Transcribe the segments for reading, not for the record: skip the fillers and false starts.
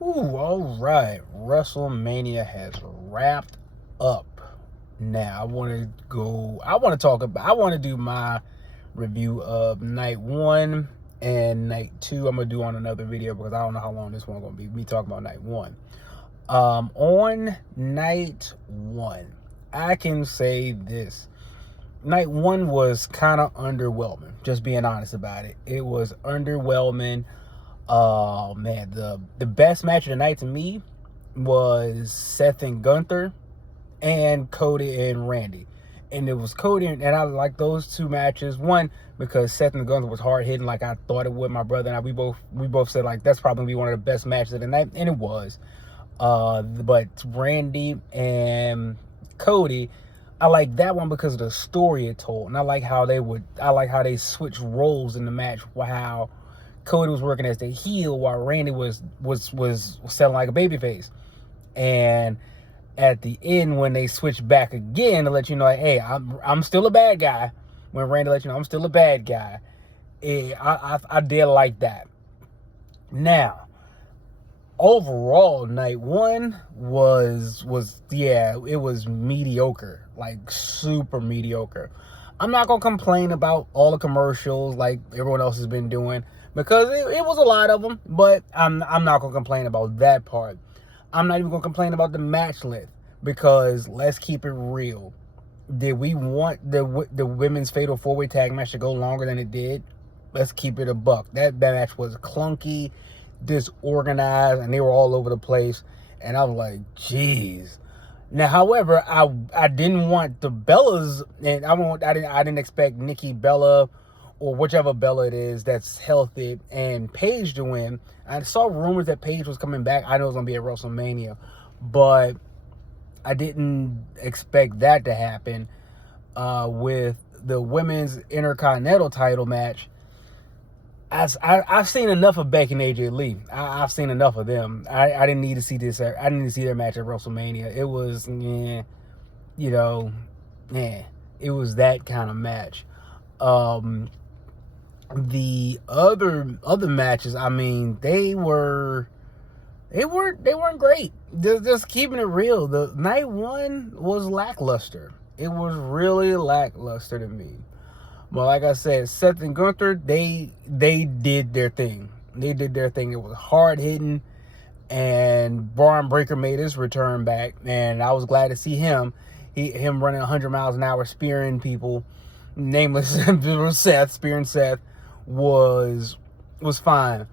Ooh, all right. WrestleMania has wrapped up. Now, I want to do my review of night one and night two. I'm going to do on another video because I don't know how long this one's going to be. Me talking about night one. On night one, I can say this. Night one was kind of underwhelming, just being honest about it. It was underwhelming. Oh man, the best match of the night to me was Seth and Gunther and Cody and Randy. And it was Cody and I like those two matches. One, because Seth and Gunther was hard hitting like I thought it would. My brother and I, we both said like that's probably gonna be one of the best matches of the night, and it was. But Randy and Cody, I like that one because of the story it told, and I like how they switched roles in the match. How Cody was working as the heel while Randy was selling like a babyface. And at the end, when they switched back again to let you know, like, hey, I'm still a bad guy. When Randy let you know I'm still a bad guy, I did like that. Now, overall, night one was it was mediocre, like super mediocre. I'm not gonna complain about all the commercials like everyone else has been doing because it was a lot of them, but I'm not gonna complain about that part. I'm not even gonna complain about the match length because let's keep it real. Did we want the women's fatal 4-way tag match to go longer than it did? Let's keep it a buck. That match was clunky, disorganized, and they were all over the place. And I was like, geez. Now, however, I didn't want the Bellas, and I didn't expect Nikki Bella or whichever Bella it is that's healthy and Paige to win. I saw rumors that Paige was coming back. I know it was gonna be at WrestleMania, but I didn't expect that to happen. With the women's Intercontinental title match, I've seen enough of Becky and AJ Lee. I've seen enough of them. I didn't need to see this. I didn't need to see their match at WrestleMania. It was, it was that kind of match. The other matches, I mean, they weren't great. Just keeping it real. The night one was lackluster. It was really lackluster to me. But like I said, Seth and Gunther, they did their thing. They did their thing. It was hard hitting, and Braun Breaker made his return back, and I was glad to see him. Him running 100 miles an hour, spearing people, nameless Seth, spearing Seth was fine.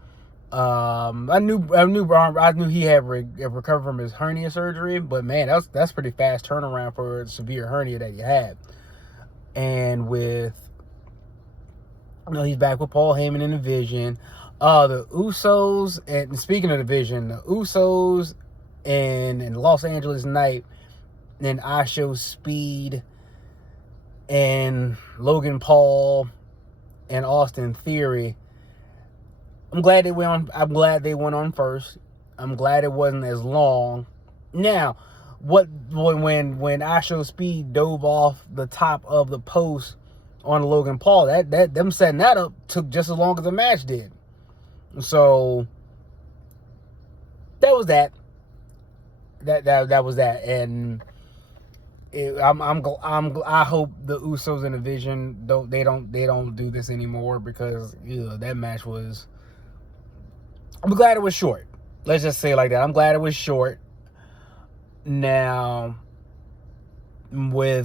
I knew he had recovered from his hernia surgery, but man, that's pretty fast turnaround for a severe hernia that he had. And he's back with Paul Heyman in the Vision. The Usos, and speaking of the Vision, the Usos and Los Angeles Night and ISHO Speed and Logan Paul and Austin Theory. I'm glad they went on first. I'm glad it wasn't as long. Now, when ISHO Speed dove off the top of the post on Logan Paul, that them setting that up took just as long as the match did. So that was that. That was that, and I hope the Usos and the Vision don't do this anymore because that match was. I'm glad it was short. Let's just say it like that. I'm glad it was short. Now, I really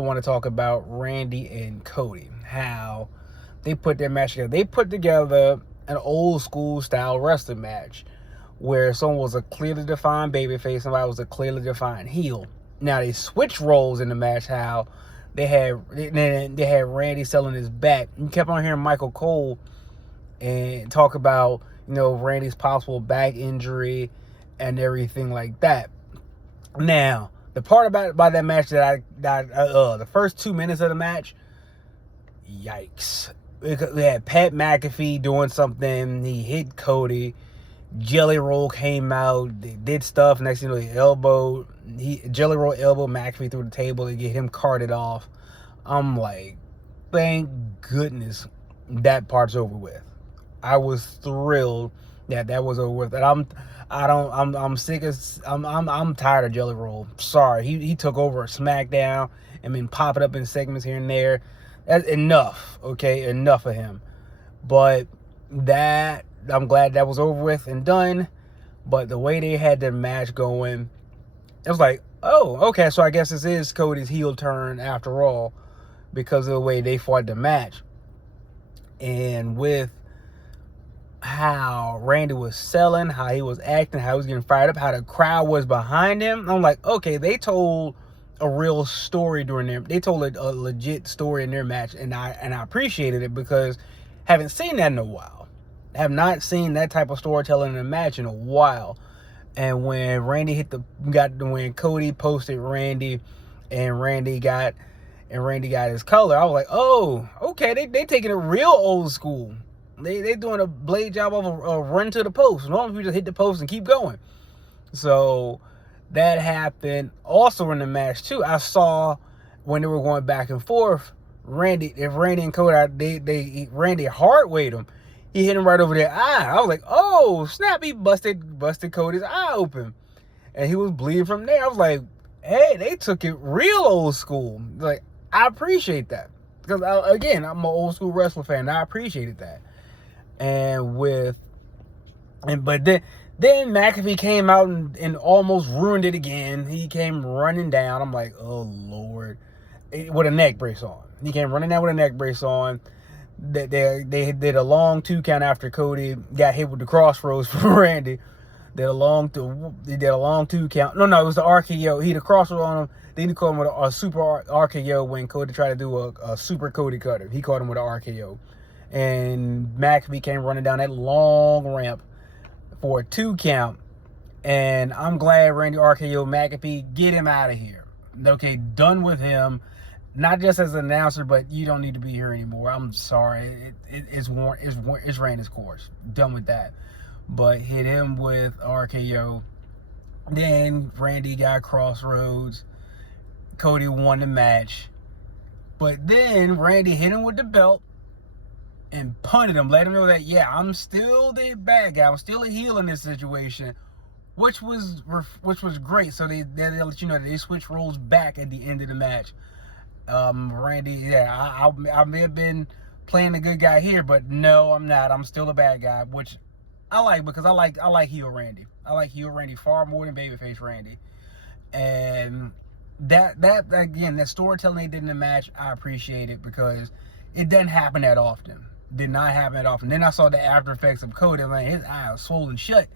want to talk about Randy and Cody. How they put their match together. They put together an old school style wrestling match where someone was a clearly defined babyface, somebody was a clearly defined heel. Now they switched roles in the match. How they had Randy selling his back. You kept on hearing Michael Cole and talk about Randy's possible back injury and everything like that. Now, the part about that match that the first 2 minutes of the match, yikes! We had Pat McAfee doing something. He hit Cody. Jelly Roll came out. They did stuff. Next thing you know, Jelly Roll elbowed McAfee through the table to get him carted off. I'm like, thank goodness that part's over with. I was thrilled that was over with. And I'm sick of, I'm tired of Jelly Roll. Sorry, he took over SmackDown and been popping up in segments here and there. That's enough, okay? Enough of him. But that, I'm glad that was over with and done. But the way they had the match going, it was like, oh, okay, so I guess this is Cody's heel turn after all, because of the way they fought the match. And with how Randy was selling, how he was acting, how he was getting fired up, how the crowd was behind him, I'm like, okay, they told a real story during their, they told a legit story in their match, and I appreciated it, because haven't seen that in a while. Have not seen that type of storytelling in a match in a while. And when when Cody posted Randy, and Randy got his color, I was like, oh, okay, they taking it real old school. They doing a blade job of a run to the post. Normally we just hit the post and keep going. So that happened. Also in the match too, I saw when they were going back and forth, Randy and Cody, Randy hard weighted him. He hit him right over their eye. I was like, oh snap! He busted Cody's eye open, and he was bleeding from there. I was like, hey, they took it real old school. Like, I appreciate that, because again, I'm an old school wrestler fan. I appreciated that. But then McAfee came out and almost ruined it again. He came running down. I'm like, oh Lord, with a neck brace on. He came running down with a neck brace on. They did a long 2 count after Cody got hit with the crossroads from Randy. They did a long 2 count. No, it was the RKO. He had a crossroads on him. Then he caught him with a super RKO when Cody tried to do a super Cody cutter. He caught him with an RKO. And McAfee came running down that long ramp for a 2 count. And I'm glad Randy RKO McAfee, get him out of here. Okay, done with him. Not just as an announcer, but you don't need to be here anymore. I'm sorry. It's ran its course. Done with that. But hit him with RKO. Then Randy got crossroads. Cody won the match. But then Randy hit him with the belt and punted him. Let him know that, yeah, I'm still the bad guy. I'm still a heel in this situation. Which was great. So they let you know that they switched roles back at the end of the match. Randy, yeah, I may have been playing the good guy here, but no, I'm not. I'm still a bad guy, which I like, because I like heel Randy. I like heel Randy far more than babyface Randy. And that again, that storytelling they did in the match, I appreciate it, because it doesn't happen that often. Did not happen that often. Then I saw the after effects of Cody. Like, his eye was swollen shut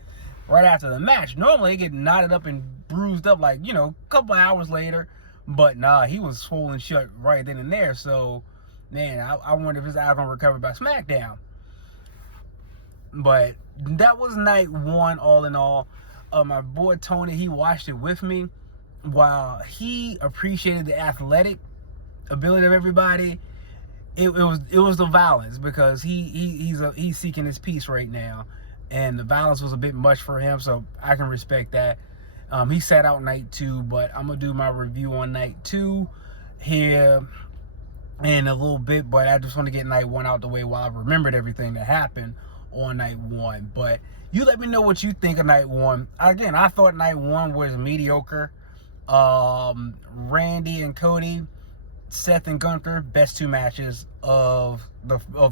right after the match. Normally, it get knotted up and bruised up, like, a couple hours later. But nah, he was swollen shut right then and there. So, man, I wonder if his eye gonna recover by SmackDown. But that was night 1, all in all. My boy Tony, he watched it with me. While he appreciated the athletic ability of everybody, it was the violence, because he's seeking his peace right now, and the violence was a bit much for him. So I can respect that. He sat out night 2, but I'm gonna do my review on night 2 here in a little bit. But I just want to get night 1 out the way while I remembered everything that happened on night 1. But you let me know what you think of night 1. Again, I thought night 1 was mediocre. Randy and Cody, Seth and Gunther, best 2 matches of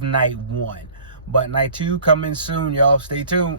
night 1. But night 2 coming soon, y'all. Stay tuned.